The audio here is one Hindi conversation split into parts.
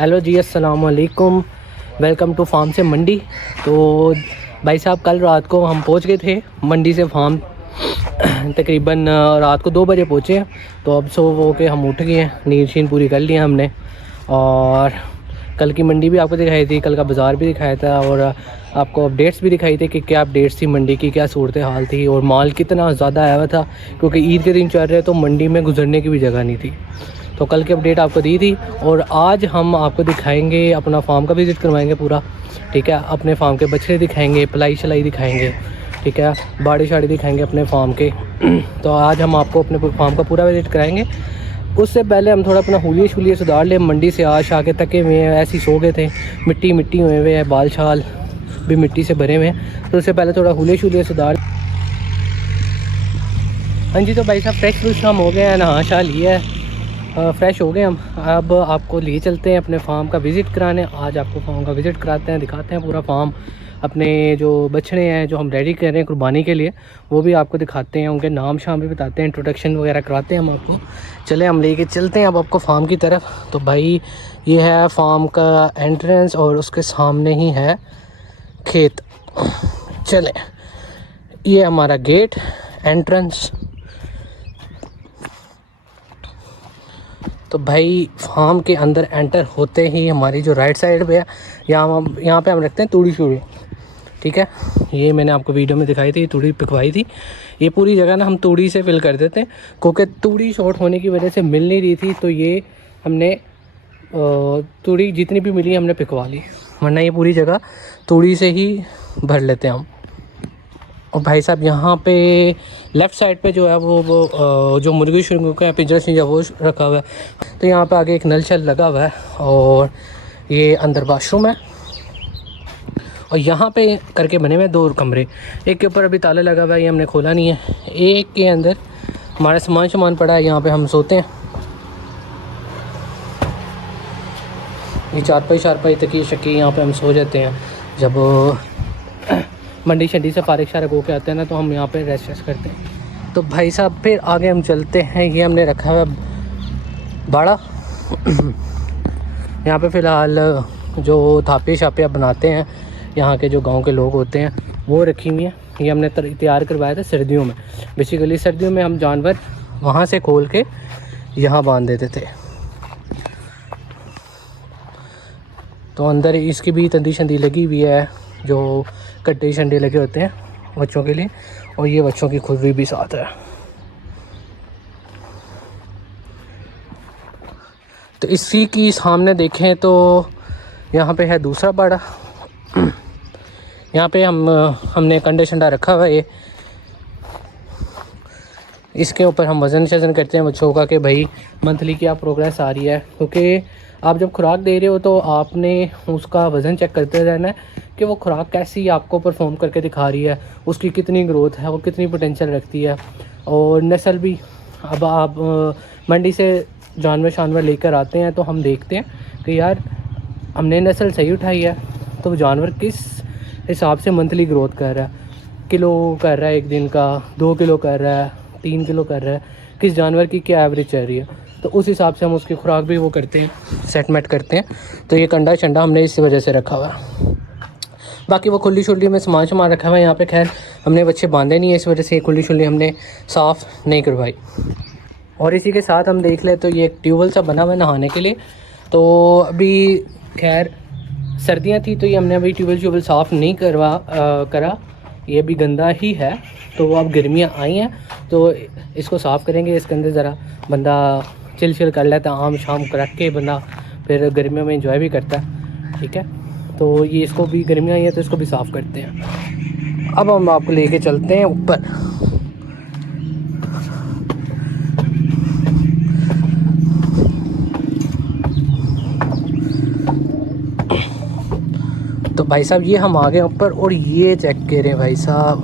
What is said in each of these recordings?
हेलो जी, अस्सलाम वालेकुम। वेलकम टू फार्म से मंडी। तो भाई साहब, कल रात को हम पहुंच गए थे मंडी से फार्म। तकरीबन रात को 2 बजे पहुँचे हैं। तो अब सो वो के हम उठ गए हैं, नींद शीन पूरी कर ली हमने। और कल की मंडी भी आपको दिखाई थी, कल का बाज़ार भी दिखाया था, और आपको अपडेट्स भी दिखाई थी कि क्या अपडेट्स थी मंडी की, क्या सूरत हाल थी और माल कितना ज़्यादा आया हुआ था। क्योंकि ईद के दिन चल रहे तो मंडी में गुजरने की भी जगह नहीं थी। तो कल की अपडेट आपको दी थी, और आज हम आपको दिखाएंगे, अपना फार्म का विज़िट करवाएंगे पूरा। ठीक है, अपने फार्म के बछड़े दिखाएंगे, पलाई शलाई दिखाएंगे, ठीक है, बाड़ी शाड़ी दिखाएंगे अपने फार्म के। तो आज हम आपको अपने फार्म का पूरा विज़िट कराएंगे। उससे पहले हम थोड़ा अपना हुलिये शुलिये सुधार ले। मंडी से आज आके थके हुए हैं, ऐसे ही सो गए थे, मिट्टी मिट्टी हुए हुए हैं, बाल छाल भी मिट्टी से भरे हुए हैं। तो उससे पहले थोड़ा हुलिये शुलिये सुधार। हाँ जी, तो भाई साहब फ्रेश फ्रूश हम हो गए हैं, नहा शा लिया है, फ़्रेश हो गए हम। अब आपको लिए चलते हैं अपने फार्म का विज़िट कराने। आज आपको फार्म का विज़िट कराते हैं, दिखाते हैं पूरा फार्म। अपने जो बछड़े हैं जो हम रेडी कर रहे हैं कुर्बानी के लिए, वो भी आपको दिखाते हैं, उनके नाम शाम भी बताते हैं, इंट्रोडक्शन वगैरह कराते हैं हम आपको। चले हम लेके चलते हैं अब आपको फार्म की तरफ। तो भाई ये है फार्म का एंट्रेंस, और उसके सामने ही है खेत। चले, ये हमारा गेट एंट्रेंस। तो भाई फार्म के अंदर एंटर होते ही हमारी जो राइट साइड पे है, यहाँ पे हम रखते हैं तूड़ी शूड़ी। ठीक है, ये मैंने आपको वीडियो में दिखाई थी, तूड़ी पिकवाई थी। ये पूरी जगह ना हम तूड़ी से फिल कर देते हैं, क्योंकि तूड़ी शॉर्ट होने की वजह से मिल नहीं रही थी। तो ये हमने तूड़ी जितनी भी मिली हमने पिकवा ली, वरना ये पूरी जगह तूड़ी से ही भर लेते हैं हम। और भाई साहब यहाँ पे लेफ़्ट साइड पे जो है वो जो मुर्गी शुरू का पिंजरा शिंजरा वो रखा हुआ है। तो यहाँ पे आगे एक नल शल लगा हुआ है, और ये अंदर वाशरूम है। और यहाँ पे करके बने हुए 2 कमरे। एक के ऊपर अभी ताला लगा हुआ है, ये हमने खोला नहीं है। एक के अंदर हमारा सामान पड़ा है, यहाँ पे हम सोते हैं। ये चारपाई तकिए शकी यहाँ पे हम सो जाते हैं। जब मंडी शंडी से फारिग शारिग होके आते हैं ना, तो हम यहाँ पे रेस्ट करते हैं। तो भाई साहब फिर आगे हम चलते हैं। ये हमने रखा है बाड़ा। यहाँ पे फ़िलहाल जो थापे शापे बनाते हैं यहाँ के जो गांव के लोग होते हैं वो रखी हुई हैं। ये हमने तैयार करवाया था सर्दियों में। बेसिकली सर्दियों में हम जानवर वहाँ से खोल के यहाँ बांध देते थे। तो अंदर इसकी भी तंदी शंदी लगी हुई है, जो कट्टे शंडे लगे होते हैं बच्चों के लिए, और ये बच्चों की खुररी भी साथ है। तो इसी की सामने देखें तो यहाँ पे है दूसरा बाड़ा। यहाँ पे हमने कंडे शंडा रखा हुआ है। ये इसके ऊपर हम वज़न शज़न करते हैं बच्चों का, कि भाई मंथली क्या प्रोग्रेस आ रही है। क्योंकि आप जब खुराक दे रहे हो तो आपने उसका वज़न चेक करते रहना है कि वो खुराक कैसी आपको परफॉर्म करके दिखा रही है, उसकी कितनी ग्रोथ है, वो कितनी पोटेंशियल रखती है। और नस्ल भी, अब आप मंडी से जानवर लेकर आते हैं तो हम देखते हैं कि यार हमने नस्ल सही उठाई है, तो जानवर किस हिसाब से मंथली ग्रोथ कर रहा है, किलो कर रहा है एक दिन का, 2 किलो कर रहा है, 3 किलो कर रहा है, किस जानवर की क्या एवरेज चल रही है। तो उस हिसाब से हम उसकी खुराक भी वो करते हैं, सेटमेंट करते हैं। तो ये कंडा शंडा हमने इसी वजह से रखा हुआ है। बाकी वो खुली शुल्ली में सामान रखा हुआ है यहाँ पे। खैर हमने बच्चे बांधे नहीं है, इस वजह से ये खुली शुल्ली हमने साफ़ नहीं करवाई। और इसी के साथ हम देख ले तो ये एक ट्यूबवेल सा बना हुआ है नहाने के लिए। तो अभी खैर सर्दियाँ थी तो ये हमने अभी ट्यूबवेल साफ़ नहीं करा, ये भी गंदा ही है। तो अब गर्मियाँ आई हैं तो इसको साफ़ करेंगे। इसके अंदर ज़रा बंदा चिल कर लेता है, आम शाम रख के बंदा फिर गर्मियों में एंजॉय भी करता है। ठीक है, तो ये इसको भी गर्मियाँ आई हैं तो इसको भी साफ़ करते हैं। अब हम आपको लेके चलते हैं ऊपर। तो भाई साहब ये हम आ गए ऊपर, और ये चेक करें भाई साहब,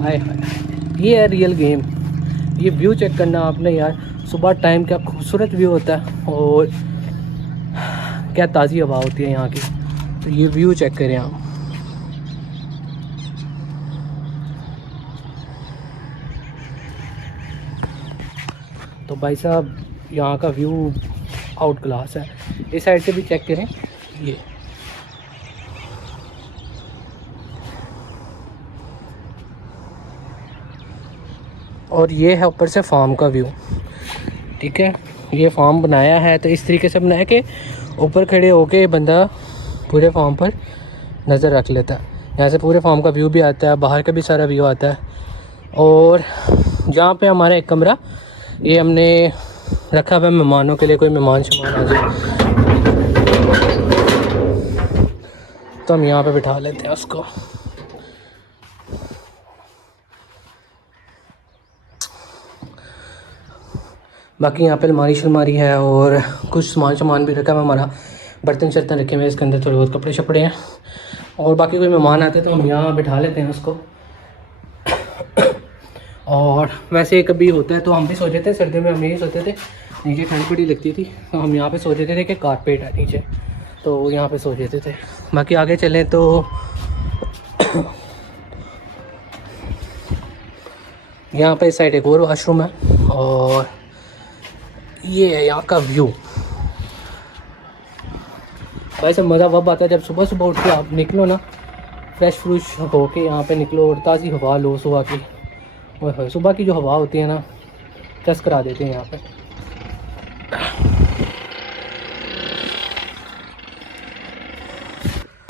हाय हाय, ये है रियल गेम। ये व्यू चेक करना आपने यार, सुबह टाइम क्या खूबसूरत व्यू होता है, और क्या ताज़ी हवा होती है यहाँ की। तो ये व्यू चेक करें आप। तो भाई साहब यहाँ का व्यू आउट क्लास है। इस साइड से भी चेक करें, ये और ये है ऊपर से फार्म का व्यू। ठीक है, ये फार्म बनाया है तो इस तरीके से बनाया कि ऊपर खड़े होके बंदा पूरे फार्म पर नज़र रख लेता है। यहाँ से पूरे फार्म का व्यू भी आता है, बाहर का भी सारा व्यू आता है। और यहाँ पे हमारा एक कमरा ये हमने रखा हुआ है मेहमानों के लिए, कोई मेहमान शमान आ जाए तो हम यहाँ पे बिठा लेते हैं उसको। बाकी यहाँ पे अलमारी शलमारी है और कुछ सामान भी रखा है हमारा, बर्तन शर्तन रखे हुए हैं इसके अंदर, थोड़े बहुत कपड़े शपड़े हैं। और बाकी कोई मेहमान आते तो हम यहाँ बिठा लेते हैं उसको। और वैसे कभी होता है तो हम भी सोचे थे, सर्दियों में हम यही सोचते थे, नीचे ठंड बड़ी लगती थी तो हम यहाँ पे सोचते थे कि कारपेट है नीचे, तो यहाँ पे सोचते थे। बाकी आगे चलें तो यहाँ पे इस साइड एक और वाशरूम है और ये है यहाँ का व्यू। भाई से मज़ा वब आता है जब सुबह सुबह उठ के आप निकलो ना, फ्रेश फ्रूश हो के यहाँ पे निकलो और ताज़ी हवा लो सुबह की। और सुबह की जो हवा होती है ना, चस करा देते हैं यहाँ पे।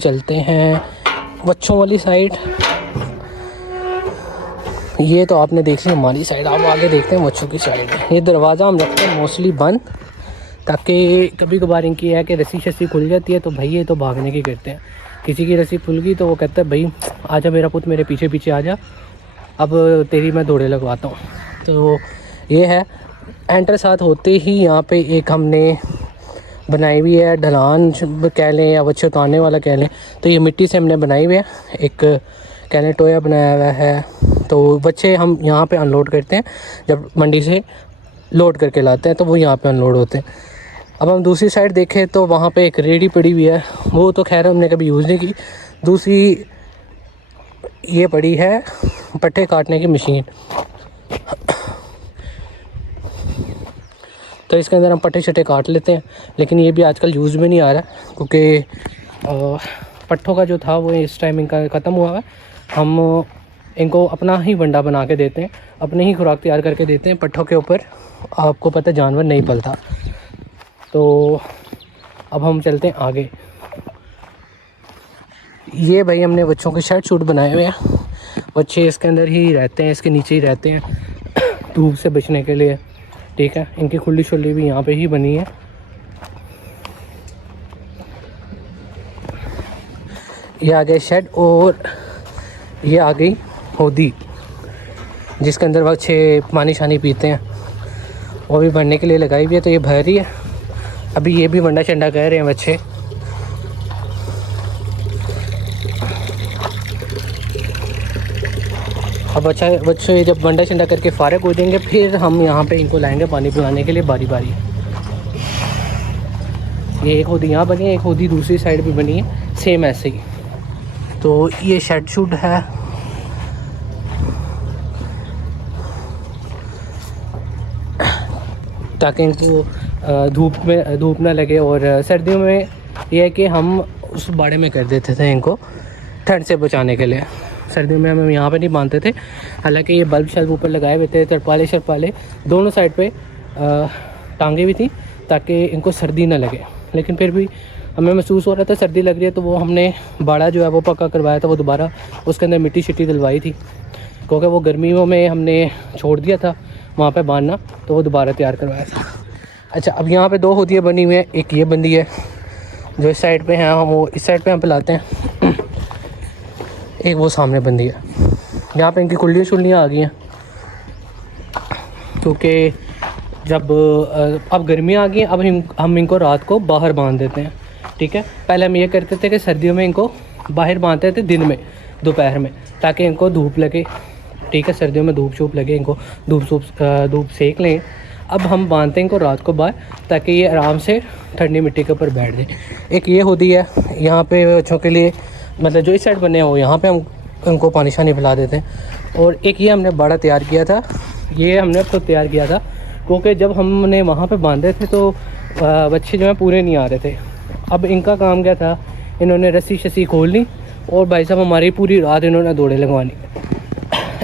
चलते हैं बच्चों वाली साइड। ये तो आपने देख ली हमारी साइड, आप आगे देखते हैं बच्चों की साइड। ये दरवाज़ा हम रखते हैं मोस्टली बंद, ताकि कभी कभार इनकी है कि रस्सी शस्सी खुल जाती है तो भाई ये तो भागने की करते हैं। किसी की रस्सी खुल गई तो वो कहता है भाई आजा मेरा पुत, मेरे पीछे पीछे आ जा, अब तेरी मैं दौड़े लगवाता हूँ। तो ये है। एंटर साथ होते ही यहाँ पे एक हमने बनाई हुई है ढलान कह लें या बच्चे उतारने वाला कह लें, तो ये मिट्टी से हमने बनाई हुई है। एक कह लें टोया बनाया हुआ है, तो बच्चे हम यहाँ पे अनलोड करते हैं। जब मंडी से लोड करके लाते हैं तो वो यहाँ पे अनलोड होते हैं। अब हम दूसरी साइड देखें तो वहाँ पे एक रेडी पड़ी हुई है, वो तो खैर हमने कभी यूज़ नहीं की। दूसरी ये पड़ी है पट्टे काटने की मशीन, तो इसके अंदर हम पट्टे शट्टे काट लेते हैं। लेकिन ये भी आजकल यूज़ में नहीं आ रहा क्योंकि पट्टों का जो था वो इस टाइम इनका ख़त्म हुआ है। हम इनको अपना ही बंडा बना के देते हैं, अपनी ही खुराक तैयार करके देते हैं। पट्टों के ऊपर आपको पता जानवर नहीं पलता। तो अब हम चलते हैं आगे। ये भाई हमने बच्चों के शर्ट शूट बनाए हुए हैं, बच्चे इसके अंदर ही रहते हैं, इसके नीचे ही रहते हैं धूप से बचने के लिए। ठीक है, इनकी खुली शुल्ली भी यहाँ पे ही बनी है। ये आ गए शेड और ये आ गई होदी जिसके अंदर बच्चे पानी शानी पीते हैं, वो भी भरने के लिए लगाई हुई है। तो ये भर रही है, अभी ये भी बंडा चंडा कह रहे हैं बच्चे। अब बच्चे जब बंडा चंडा करके फारिग हो जाएंगे फिर हम यहाँ पे इनको लाएंगे पानी पिलाने के लिए बारी बारी। ये एक होदी यहाँ बनी है, एक होदी दूसरी साइड भी बनी है सेम ऐसे ही। तो ये शेड शूट है। ताकि इनको धूप ना लगे। और सर्दियों में यह है कि हम उस बाड़े में कर देते थे इनको ठंड से बचाने के लिए। सर्दियों में हम यहाँ पे नहीं बांधते थे, हालांकि ये बल्ब शल्ब ऊपर लगाए हुए थे, तरपाले शरपाले दोनों साइड पे टांगे भी थी ताकि इनको सर्दी ना लगे। लेकिन फिर भी हमें महसूस हो रहा था सर्दी लग रही है, तो वो हमने बाड़ा जो है वो पक्का करवाया था। वो दोबारा उसके अंदर मिट्टी शिट्टी डलवाई थी क्योंकि वो गर्मियों में हमने छोड़ दिया था वहाँ पे बांधना, तो वो दोबारा तैयार करवाया था। अच्छा, अब यहाँ पे दो होदियाँ बनी हुई हैं, एक ये बंदी है जो इस साइड पे है, हम वो इस साइड पे हम पिलाते हैं, एक वो सामने बंदी है। यहाँ पे इनकी खुलियाँ शुलियाँ आ गई हैं क्योंकि जब अब गर्मियाँ आ गई हैं, अब हम इनको रात को बाहर बांध देते हैं। ठीक है, पहले हम ये करते थे कि सर्दियों में इनको बाहर बांधते थे दिन में, दोपहर में, ताकि इनको धूप लगे। ठीक है, सर्दियों में धूप शूप लगे, इनको धूप सेक लें। अब हम बांधते हैं इनको रात को बाहर ताकि ये आराम से ठंडी मिट्टी के ऊपर बैठ जाए। एक ये होती है यहाँ पे बच्चों के लिए, मतलब जो इस साइड बने हो यहाँ पे हम उनको पानी शानी पिला देते हैं। और एक ये हमने बड़ा तैयार किया था, ये हमने खुद तैयार किया था क्योंकि जब हमने वहाँ पे बांधे थे तो बच्चे जो हैं पूरे नहीं आ रहे थे। अब इनका काम क्या था, इन्होंने रस्सी शस्सी खोल ली और भाई साहब हमारी पूरी रात इन्होंने दौड़े लगवानी।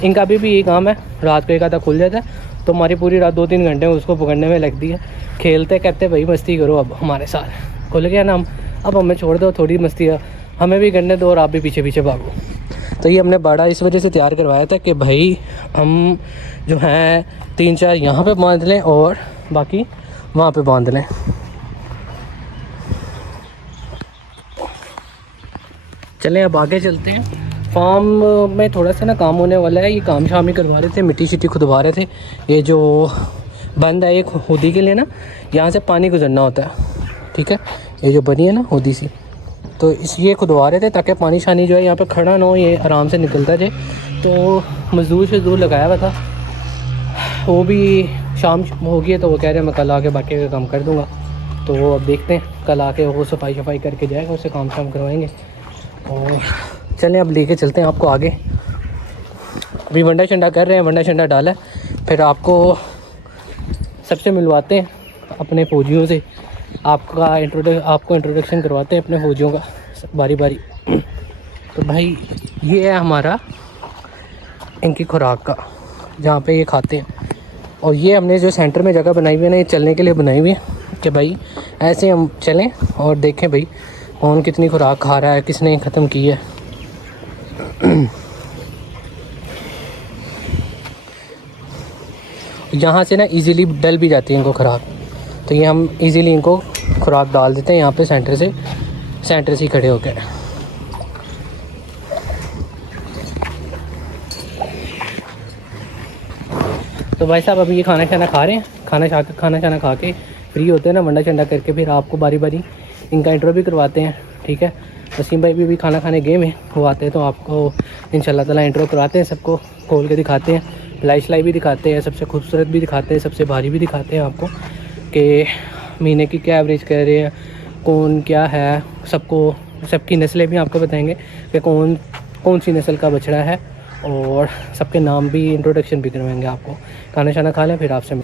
इनका अभी भी यही काम है, रात को एक आधा खुल जाता है तो हमारी पूरी रात 2-3 घंटे उसको पकड़ने में लगती है। खेलते कहते भाई मस्ती करो अब हमारे साथ, खुल गया ना हम, अब हमें छोड़ दो, थोड़ी मस्ती है हमें भी करने दो और आप भी पीछे पीछे भागो। तो ये हमने बाड़ा इस वजह से तैयार करवाया था कि भाई हम जो हैं 3-4 यहाँ पे बांध लें और बाकी वहाँ पे बांध लें। चलें अब आगे चलते हैं। फार्म में थोड़ा सा ना काम होने वाला है, ये काम शाम ही करवा रहे थे, मिट्टी शिट्टी खुदवा रहे थे। ये जो बंद है एक होदी के लिए ना, यहाँ से पानी गुजरना होता है, ठीक है, ये जो बनी है ना होदी सी, तो इस ये खुदवा रहे थे ताकि पानी शानी जो है यहाँ पे खड़ा ना हो, ये आराम से निकलता जाए। तो मजदूर लगाया हुआ था, वो भी शाम हो गई है तो वो कह रहे हैं मैं कल आके बाकी का काम कर दूँगा। तो वो अब देखते हैं, कल आके वो सफाई शफाई करके जाएगा, उससे काम शाम करवाएंगे। और चलें अब लेके चलते हैं आपको आगे। अभी वंडा शंडा कर रहे हैं, वंडा शंडा डाला है, फिर आपको सबसे मिलवाते हैं अपने फौजियों से, आपको इंट्रोडक्शन करवाते हैं अपने फौजियों का बारी बारी। तो भाई ये है हमारा इनकी खुराक का, जहाँ पे ये खाते हैं। और ये हमने जो सेंटर में जगह बनाई हुई है ना, ये चलने के लिए बनाई हुई है कि भाई ऐसे हम चलें और देखें भाई कौन कितनी खुराक खा रहा है, किसने ख़त्म की है। यहाँ से ना इजीली डल भी जाती है इनको खुराक, तो ये हम इजीली इनको खुराक डाल देते हैं यहाँ पे सेंटर से ही खड़े होकर। तो भाई साहब अभी ये खाना शाना खा रहे हैं, खाना शाना खा के फ्री होते हैं ना, वंडा चंडा करके फिर आपको बारी बारी इनका इंट्रो भी करवाते हैं, ठीक है। वसीम भाई भी खाना खाने गए में वो आते हैं तो आपको इंशाल्लाह ताला इंट्रो करवाते हैं, सबको खोल के दिखाते हैं, पिलाई शिलाई भी दिखाते हैं, सबसे खूबसूरत भी दिखाते हैं, सबसे भारी भी दिखाते हैं आपको कि महीने की क्या एवरेज कर रहे हैं, कौन क्या है, सबकी नस्लें भी आपको बताएंगे कि कौन सी नस्ल का बछड़ा है, और सबके नाम भी, इंट्रोडक्शन भी करवाएंगे आपको। खाना शाना खा लें फिर आपसे।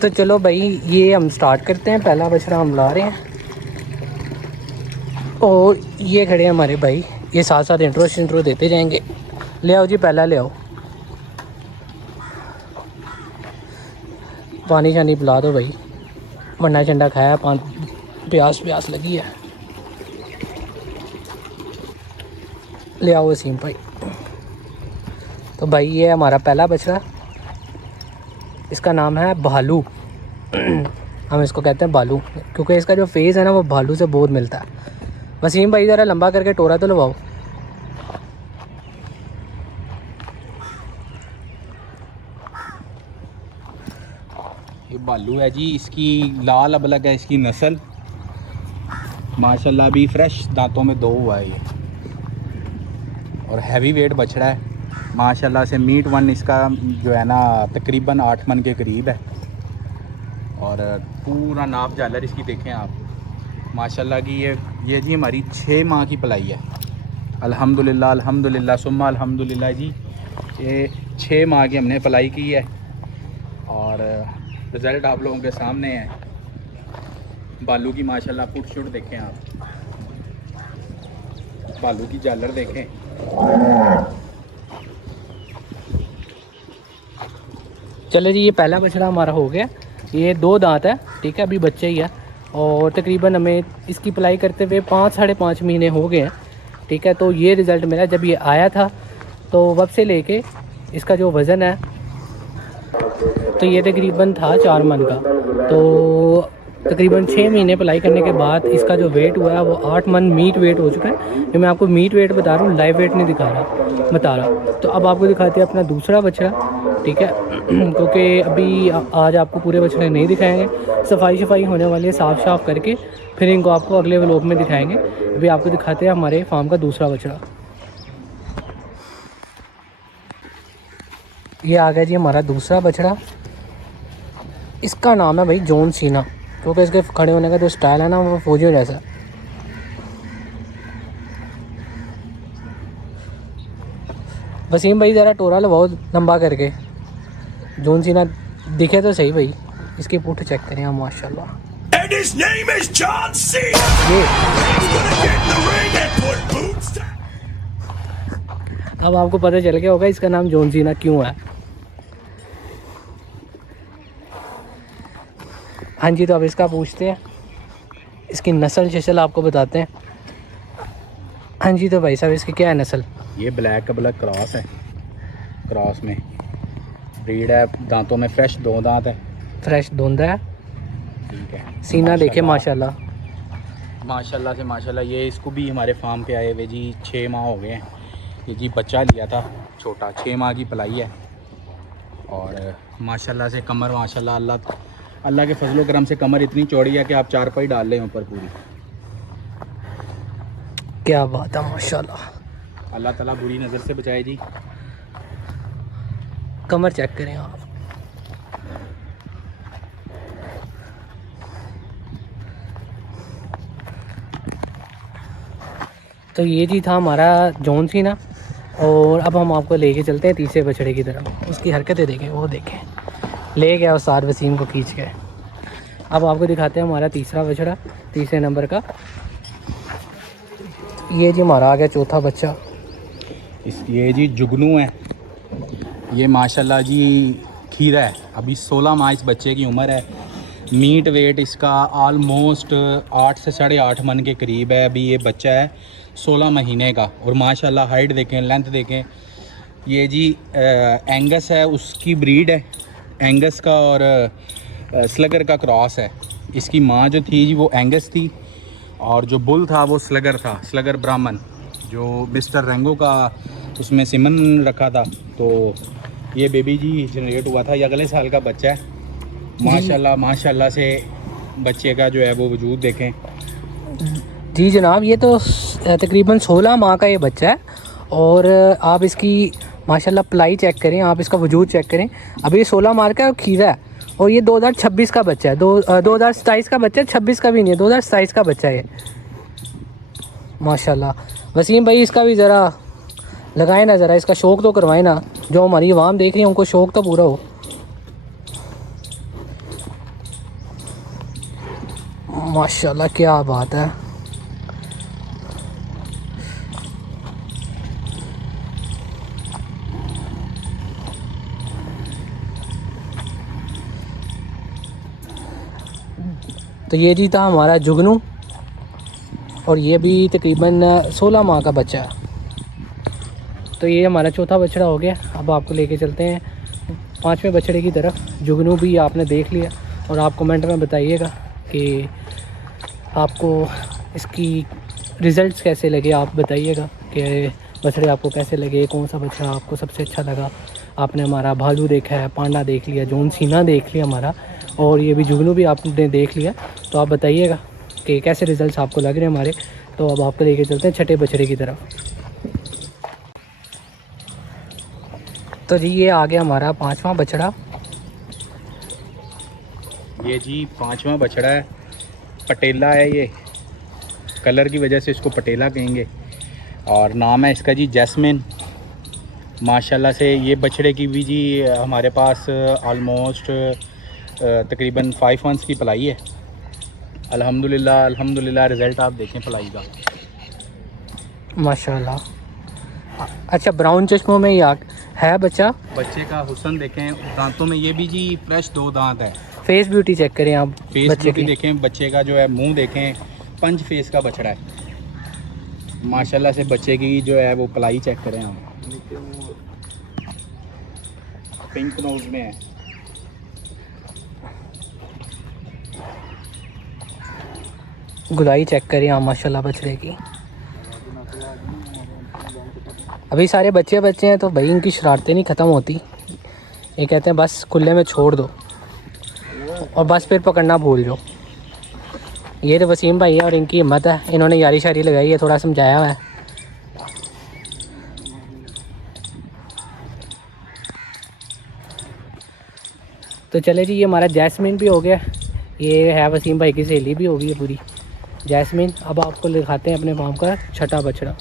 तो चलो भाई ये हम स्टार्ट करते हैं, पहला बछड़ा हम ला रहे हैं और ये खड़े हैं हमारे भाई, ये साथ साथ इंट्रो देते जाएंगे। ले आओ जी, पहला ले आओ, पानी शानी पिला दो भाई, वंडा चंडा खाया, प्यास लगी है। ले आओ वसीम भाई। तो भाई ये हमारा पहला बछड़ा, इसका नाम है भालू। हम इसको कहते हैं भालू क्योंकि इसका जो फेस है ना वो भालू से बहुत मिलता है। वसीम भाई ज़रा लंबा करके टोरा तो लवाओ। ये भालू है जी, इसकी लाल अबलग है इसकी नस्ल, माशाल्लाह अभी फ्रेश दांतों में 2 हुआ है ये, और हैवी वेट बछड़ा है माशाल्लाह से। मीट वन इसका जो है ना तकरीबन 8 मन के करीब है, और पूरा नाप झालर इसकी देखें आप माशाल्लाह की। ये जी हमारी 6 माह की पलाई है, अल्हम्दुलिल्लाह सुम्मा अल्हम्दुलिल्लाह जी। ये 6 माह की हमने पलाई की है और रिज़ल्ट आप लोगों के सामने है। बालू की माशाल्लाह पुट शुट देखें आप, बालू की झालर देखें। चलो जी ये पहला बछड़ा हमारा हो गया, ये 2 दांत है, ठीक है, अभी बच्चे ही है, और तकरीबन हमें इसकी पलाई करते हुए 5-5.5 महीने हो गए हैं, ठीक है। तो ये रिज़ल्ट मेरा जब ये आया था तो वब से लेके इसका जो वज़न है तो ये तकरीबन था 4 मन का। तो तकरीबन 6 महीने पलाई करने के बाद इसका जो वेट हुआ है वो 8 मन मीट वेट हो चुका है। ये मैं आपको मीट वेट बता रहा हूँ, लाइव वेट नहीं बता रहा। तो अब आपको दिखाते हैं अपना दूसरा बछड़ा, ठीक है, क्योंकि अभी आज आपको पूरे बछड़े नहीं दिखाएंगे, सफाई होने वाली है, साफ़ करके फिर इनको आपको अगले व्लॉग में दिखाएंगे। अभी आपको दिखाते हैं हमारे फार्म का दूसरा बछड़ा। ये आ गया जी हमारा दूसरा बछड़ा, इसका नाम है भाई जॉन सीना, क्योंकि इसके खड़े होने का जो स्टाइल है ना वो फौजियों जैसा। वसीम भाई ज़रा टोरा लगाओ लंबा करके, जॉन सीना दिखे तो सही भाई, इसकी पुठ चेक करें आप माशाल्लाह। And his name is John Cena. ये He's gonna get in the ring and put boots down. अब आपको पता चल गया होगा इसका नाम जॉन सीना क्यों है। हाँ जी, तो अब इसका पूछते हैं, इसकी नस्ल शसल आपको बताते हैं। हाँ जी, तो भाई साहब इसकी क्या है नस्ल? ये ब्लैक का ब्लैक क्रॉस है, क्रॉस में ब्रीड है, दांतों में फ्रेश 2 दांत है, फ्रेश धुंध है, ठीक है। सीना देखे माशाल्लाह। माशाल्लाह से माशाल्लाह। ये इसको भी हमारे फार्म पे आए हुए जी 6 माह हो गए हैं। ये जी बच्चा लिया था छोटा, 6 माह की पलाई है। और माशाल्लाह से कमर माशाल्लाह अल्लाह के फजलो करम से कमर इतनी चौड़ी है कि आप चारपाई डाल लें ऊपर पूरी। क्या बात है माशाल्लाह। अल्लाह ताला बुरी नज़र से बचाए जी। कमर चेक करें आप। तो ये जी था हमारा जॉन सीना। और अब हम आपको लेके चलते हैं तीसरे बछड़े की तरफ। उसकी हरकतें देखें, वो देखें, ले गया उस्ताद वसीम को खींच के। अब आपको दिखाते हैं हमारा तीसरा बछड़ा, तीसरे नंबर का। ये जी हमारा आ गया चौथा बच्चा। ये जी जुगनू है, ये माशाल्लाह जी खीरा है। अभी 16 माह इस बच्चे की उम्र है। मीट वेट इसका आलमोस्ट 8 से 8.5 मन के करीब है। अभी ये बच्चा है 16 महीने का। और माशाल्लाह हाइट देखें, लेंथ देखें। ये जी एंगस है, उसकी ब्रीड है एंगस का, और स्लगर का क्रॉस है। इसकी माँ जो थी जी वो एंगस थी, और जो बुल था वो स्लगर था, स्लगर ब्राह्मण, जो मिस्टर रेंगो का उसमें सिमन रखा था। तो ये बेबी जी जनरेट हुआ था। ये अगले साल का बच्चा है। माशाल्लाह माशाल्लाह से बच्चे का जो है वो वजूद देखें। जी जनाब, ये तो तकरीबन 16 माह का ये बच्चा है। और आप इसकी माशाल्लाह पलाई चेक करें, आप इसका वजूद चेक करें। अभी ये 16 माह का है और खीरा है। और ये 2026 का बच्चा है, 2027 का बच्चा है, 26 का भी नहीं है, 2027 का बच्चा है ये माशाल्लाह। वसीम भाई इसका भी ज़रा लगाए ना, ज़रा इसका शौक़ तो करवाएं ना। जो हमारी आवाम देख रही है उनको शौक़ तो पूरा हो। माशाल्लाह क्या बात है। तो ये जी था हमारा जुगनू, और ये भी तकरीबन 16 माह का बच्चा है। तो ये हमारा चौथा बछड़ा हो गया। अब आपको लेके चलते हैं 5वें बछड़े की तरफ। जुगनू भी आपने देख लिया, और आप कमेंट में बताइएगा कि आपको इसकी रिज़ल्ट्स कैसे लगे। आप बताइएगा कि बछड़े आपको कैसे लगे, कौन सा बछड़ा आपको सबसे अच्छा लगा। आपने हमारा भालू देखा है, पांडा देख लिया, जॉन सीना देख लिया हमारा, और ये भी जुगनू भी आपने देख लिया। तो आप बताइएगा कि कैसे रिज़ल्ट्स आपको लग रहे हैं हमारे। तो अब आपको लेके चलते हैं छठे बछड़े की तरफ। तो जी ये आ गया हमारा 5वां बछड़ा। ये जी 5वां बछड़ा है, पटेला है। ये कलर की वजह से इसको पटेला कहेंगे। और नाम है इसका जी जैस्मिन। माशाल्लाह से ये बछड़े की भी जी हमारे पास आलमोस्ट तकरीबन 5 मंथ्स की पलाई है। अल्हम्दुलिल्लाह अल्हम्दुलिल्लाह रिज़ल्ट आप देखें पलाई का माशाल्लाह। अच्छा, ब्राउन चश्मों में ही है बच्चा। बच्चे का हुस्न देखें, दांतों में ये भी जी फ्रेश 2 दांत है। फेस ब्यूटी चेक करें आप फेस बच्चे ब्यूटी की। देखें, बच्चे का जो है मुंह देखें, पंच फेस का बछड़ा है। माशाल्लाह से बच्चे की जो है वो पलाई चेक करें आप, पिंक नोज में है। गुलाई चेक करें आप माशाल्लाह बछड़े की। अभी सारे बच्चे हैं तो भाई इनकी शरारतें नहीं ख़त्म होती। ये कहते हैं बस खुले में छोड़ दो और बस फिर पकड़ना भूल जाओ। ये तो वसीम भाई है और इनकी हिम्मत है, इन्होंने यारी शारी लगाई है, थोड़ा समझाया हुआ है। तो चले जी, ये हमारा जैस्मिन भी हो गया। ये है वसीम भाई की सहेली भी हो गई है पूरी जैस्मिन। अब आपको दिखाते हैं अपने फार्म का छठा बछड़ा।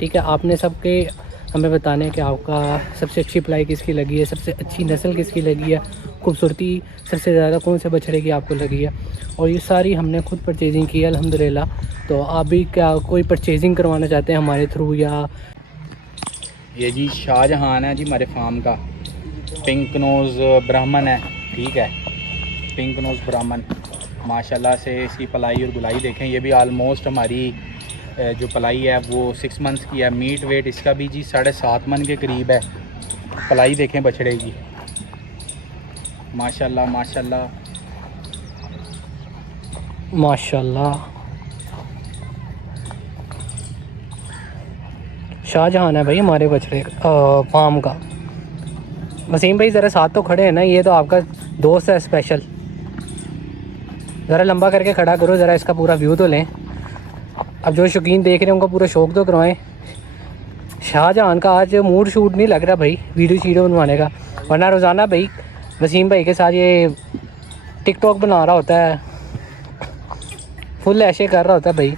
ठीक है, आपने सबके हमें बताने कि आपका सबसे अच्छी पलाई किसकी लगी है, सबसे अच्छी नस्ल किसकी लगी है, खूबसूरती सबसे ज़्यादा कौन से बछड़े की आपको लगी है। और ये सारी हमने खुद परचेजिंग की है अल्हम्दुलिल्लाह। तो आप भी क्या कोई परचेजिंग करवाना चाहते हैं हमारे थ्रू, या ये जी शाहजहान है जी हमारे फार्म का, पिंक नोज़ ब्राह्मण है, ठीक है, पिंक नोज़ ब्राह्मण माशाल्लाह से इसकी पलाई और गुलाई देखें। ये भी आलमोस्ट हमारी जो पलाई है वो 6 मंथ्स की है। मीट वेट इसका भी जी 7.5 मन के करीब है। पलाई देखें बछड़े की, माशाल्लाह माशाल्लाह माशाल्लाह। शाहजहान है भाई हमारे बछड़े फार्म का। वसीम भाई ज़रा साथ तो खड़े हैं ना, ये तो आपका दोस्त है स्पेशल। ज़रा लंबा करके खड़ा करो, ज़रा इसका पूरा व्यू तो लें। अब जो शौकीन देख रहे हैं उनका पूरा शौक़ तो करवाएं। शाहजहान का आज मूड शूट नहीं लग रहा भाई वीडियो बनवाने का, वरना रोज़ाना भाई वसीम भाई के साथ ये टिकटॉक बना रहा होता है, फुल ऐशे कर रहा होता है भाई।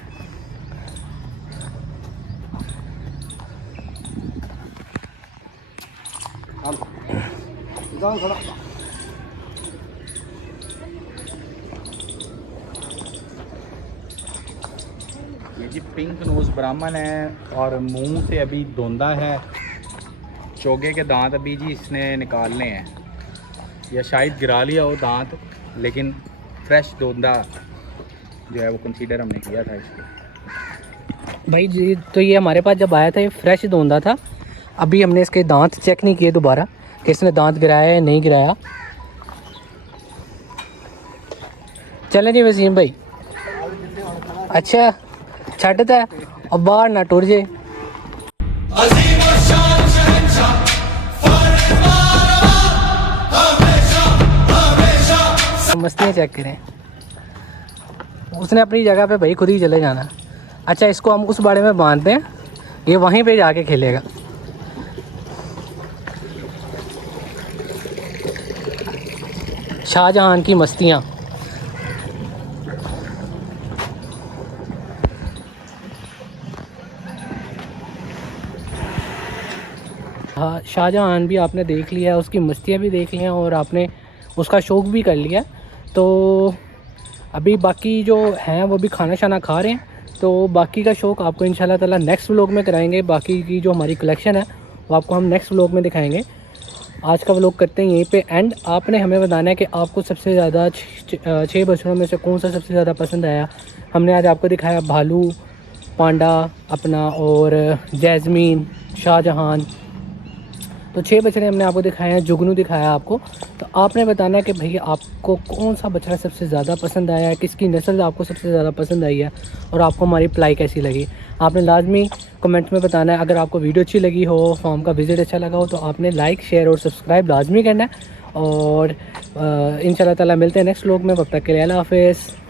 ये जी पिंक नोज़ ब्राह्मण है और मुंह से अभी धोंदा है। चोगे के दांत अभी जी इसने निकालने हैं, या शायद गिरा लिया हो दांत, लेकिन फ्रेश धोंदा जो है वो कंसीडर हमने किया था इसको। भाई जी तो ये हमारे पास जब आया था ये फ्रेश धोंदा था। अभी हमने इसके दांत चेक नहीं किए दोबारा कि इसने दांत गिराया या नहीं गिराया। चलें जी वसीम भाई। अच्छा छड्डता है और बाहर ना टुर जे। मस्तियाँ चेक करें, उसने अपनी जगह पे भाई खुद ही चले जाना। अच्छा इसको हम उस बाड़े में बांधते हैं, ये वहीं पे जाके खेलेगा। शाहजहान की मस्तियाँ। हाँ शाहजहान भी आपने देख लिया, उसकी मस्तियाँ भी देख लिया और आपने उसका शौक़ भी कर लिया। तो अभी बाकी जो हैं वो भी खाना शाना खा रहे हैं, तो बाकी का शौक़ आपको इंशाल्लाह ताला नेक्स्ट व्लॉग में कराएंगे। बाकी की जो हमारी कलेक्शन है वो आपको हम नेक्स्ट व्लॉग में दिखाएंगे। आज का व्लॉग करते हैं यहीं पे एंड। आपने हमें बताना है कि आपको सबसे ज़्यादा 6 बछड़ों में से कौन सा सबसे ज़्यादा पसंद आया। हमने आज आपको दिखाया भालू, पांडा अपना और जैस्मीन, शाहजहान। तो 6 बछड़े हमने आपको दिखाए हैं, जुगनू दिखाया आपको। तो आपने बताना है कि भैया आपको कौन सा बछड़ा सबसे ज़्यादा पसंद आया है, किसकी नस्ल आपको सबसे ज़्यादा पसंद आई है और आपको हमारी पलाई कैसी लगी। आपने लाजमी कमेंट में बताना है। अगर आपको वीडियो अच्छी लगी हो, फार्म का विज़िट अच्छा लगा हो, तो आपने लाइक शेयर और सब्सक्राइब लाजमी करना है। और इंशाल्लाह ताला मिलते हैं नेक्स्ट व्लॉग में। तब तक के लिए अल्लाह हाफ़िज़।